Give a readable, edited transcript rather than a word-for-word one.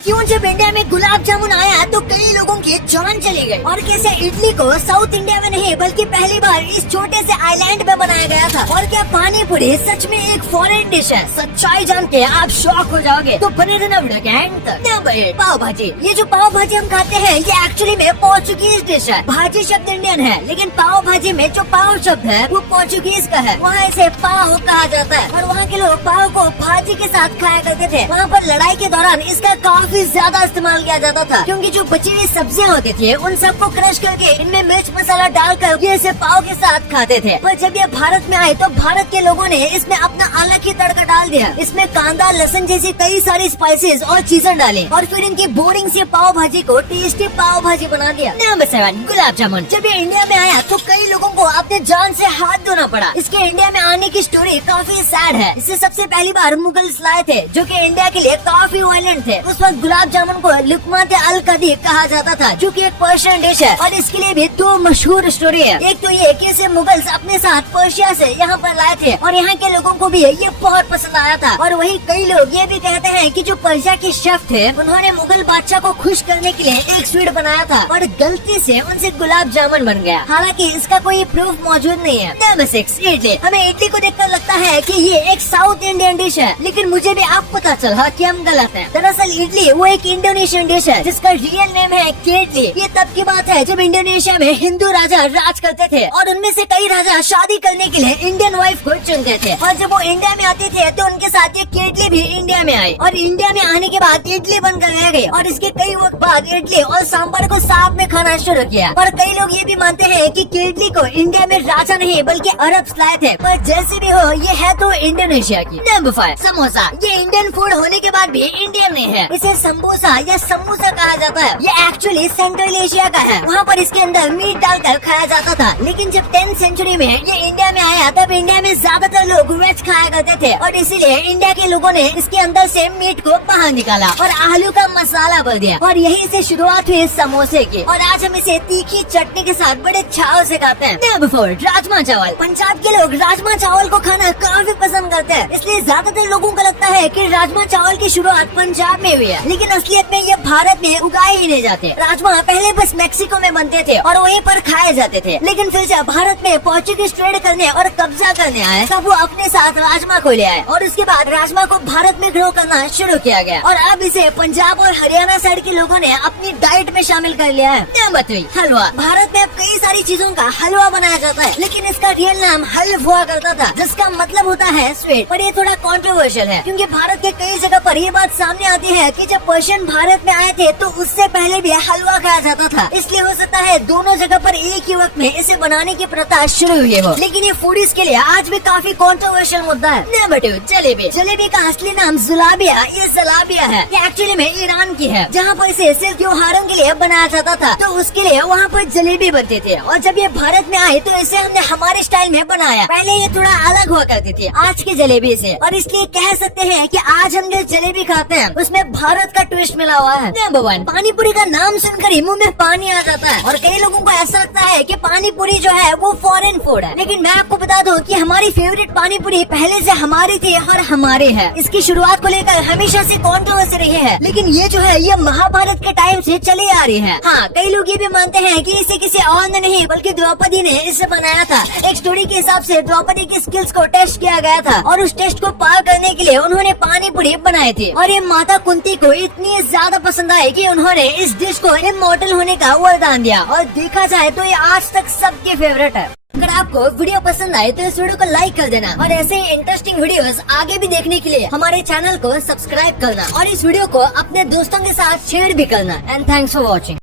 क्यों जब इंडिया में गुलाब जामुन आया तो कई लोगों की जान चली गई। और कैसे इडली को साउथ इंडिया में नहीं बल्कि पहली बार इस छोटे से आइलैंड में बनाया गया था। और क्या पानी पूरी सच में एक फॉरेन डिश है। सच्चाई जान के आप शॉक हो जाओगे। तो बने रहना वीडियो के एंड तक। नंबर 8 पाव भाजी। ये जो पाव भाजी हम खाते हैं ये एक्चुअली में पोर्चुगीज डिश है। भाजी शब्द इंडियन है लेकिन पाव भाजी में जो पाव शब्द है वो पोर्चुगीज का है। वहाँ इसे पाव कहा जाता है और वहाँ के लोग पाव को भाजी के साथ खाया करते थे। वहाँ पर लड़ाई के दौरान इसका काफी ज्यादा इस्तेमाल किया जाता था क्योंकि जो बची हुई सब्जियां होती थी उन सबको क्रश करके इनमें मिर्च मसाला डालकर ये इसे पाव के साथ खाते थे। पर जब ये भारत में आए तो भारत के लोगों ने इसमें अपना अलग ही तड़का डाल दिया। इसमें कांदा लहसुन जैसी कई सारी स्पाइसेस और चीजें डाली और फिर इनकी बोरिंग सी पाव भाजी को टेस्टी पाव भाजी बना दिया। नंबर 7 गुलाब जामुन। जब ये इंडिया में आया तो कई लोगों को अपने जान से हाथ धोना पड़ा। इसके इंडिया में आने की स्टोरी काफी सैड है। इसे सबसे पहली बार मुगल्स लाए थे जो कि इंडिया के लिए काफी वायलेंट थे। उस वक्त गुलाब जामुन को लुकमात अल कदी कहा जाता था जो कि एक पर्शियन डिश है। और इसके लिए भी दो मशहूर स्टोरी है। एक तो ये कि इसे मुगल्स अपने साथ पर्शिया से यहाँ पर लाए थे और यहाँ के लोगों को भी ये बहुत पसंद आया था। और वही कई लोग ये भी कहते हैं कि जो पर्शिया के शेफ थे उन्होंने मुगल बादशाह को खुश करने के लिए एक स्वीट बनाया था और गलती से उनसे गुलाब जामुन बन गया। हालांकि इसका कोई प्रूफ मौजूद नहीं है। नंबर 6 इडली। हमें इडली को देखकर लगता है कि ये एक साउथ इंडियन डिश है लेकिन मुझे भी अब पता चला कि हम गलत हैं। दरअसल इडली वो एक इंडोनेशियन डिश है जिसका रियल नेम है केटली। ये तब की बात है जब इंडोनेशिया में हिंदू राजा राज करते थे और उनमें से कई राजा शादी करने के लिए इंडियन वाइफ को चुनते थे। और जब वो इंडिया में आते थे तो उनके साथ ये केटली भी इंडिया में आई और इंडिया में आने के बाद इडली बनकर रह गई। और इसके कई वक्त बाद इडली और सांभर को साथ में खाना शुरू किया। और कई लोग ये भी मानते हैं कि केटली को इंडिया में राजा नहीं बल्कि अरब लाए थे। पर जैसे भी हो ये है तो इंडोनेशिया की। नंबर 5 समोसा। ये इंडियन फूड होने के बाद भी इंडियन नहीं है। इसे समोसा या समोसा कहा जाता है। ये एक्चुअली सेंट्रल एशिया का है। वहाँ पर इसके अंदर मीट डालकर खाया जाता था। लेकिन जब 10th सेंचुरी में ये इंडिया में आया तब इंडिया में ज्यादातर लोग वेज खाया करते थे और इसीलिए इंडिया के लोगों ने इसके अंदर से मीट को बाहर निकाला और आलू का मसाला भर दिया और यहीं से शुरुआत हुई समोसे की। और आज हम इसे तीखी चटनी के साथ बड़े चाव से खाते हैं। नंबर 4 राजमा चावल। पंजाब के लोग राजमा चावल को खाना काफी पसंद करते हैं इसलिए ज्यादातर लोगों को लगता है कि राजमा चावल की शुरुआत पंजाब में हुई है। लेकिन असलियत में ये भारत में उगाए ही नहीं जाते। राजमा पहले बस मेक्सिको में बनते थे और वहीं पर खाए जाते थे। लेकिन फिर जब भारत में पोर्चुगीज ट्रेड करने और कब्जा करने आए तब वो अपने साथ राजमा को ले आए और उसके बाद राजमा को भारत में ग्रो करना शुरू किया गया। और अब इसे पंजाब और हरियाणा साइड के लोगों ने अपनी डाइट में शामिल कर लिया है। नंबर 3 हलवा। भारत में अब कई सारी चीजों का हलवा बनाया जाता है लेकिन इसका रियल नाम हल्व हुआ करता था जिसका मतलब होता है स्वीट। पर ये थोड़ा कॉन्ट्रोवर्शियल है क्योंकि भारत के कई जगह पर ये बात सामने आती है कि जब पर्शियन भारत में आए थे तो उससे पहले भी हलवा खाया जाता था। इसलिए हो सकता है दोनों जगह पर एक ही वक्त में इसे बनाने की प्रथा शुरू हुई हो। लेकिन ये फूडीज के लिए आज भी काफी कॉन्ट्रोवर्शियल मुद्दा है। नंबर 2 जलेबी। जलेबी का असली नाम जुलाबिया ये जलाबिया है। ये एक्चुअली में ईरान की है जहाँ पर इसे सिर्फ त्योहारों के लिए बनाया जाता था तो उसके लिए वहाँ पर जलेबी बनते थे। और जब ये भारत में आए तो इसे हमने हमारे स्टाइल में बनाया। पहले ये थोड़ा अलग हुआ करती थी आज की जलेबी से और इसलिए कह सकते हैं कि आज हम जो जलेबी खाते हैं उसमें भारत का ट्विस्ट मिला हुआ है। नंबर 1 पानी पूरी का नाम सुनकर ही मुंह में पानी आ जाता है और कई लोगों को ऐसा लगता है कि पानी पूरी जो है वो फॉरेन फूड है। लेकिन मैं आपको बता दूं कि हमारी फेवरेट पानी पूरी पहले से हमारी थी और हमारे है। इसकी शुरुआत को लेकर हमेशा से कॉन्ट्रोवर्सी रही है लेकिन ये जो है ये महाभारत के टाइम से चली आ रही है। हाँ कई लोग ये भी मानते हैं कि इसे किसी और ने नहीं बल्कि द्रौपदी ने इसे बनाया था। एक स्टोरी के हिसाब से द्रौपदी की स्किल्स को टेस्ट किया गया था और उस टेस्ट को पार करने के लिए उन्होंने पानी पूरी बनाई थी और ये माता कुंती को इतनी ज्यादा पसंद आई कि उन्होंने इस डिश को इमॉर्टल होने का वरदान दिया। और देखा जाए तो ये आज तक सबके फेवरेट है। अगर आपको वीडियो पसंद आए तो इस वीडियो को लाइक कर देना और ऐसे ही इंटरेस्टिंग वीडियोस आगे भी देखने के लिए हमारे चैनल को सब्सक्राइब करना और इस वीडियो को अपने दोस्तों के साथ शेयर भी करना। And thanks for watching.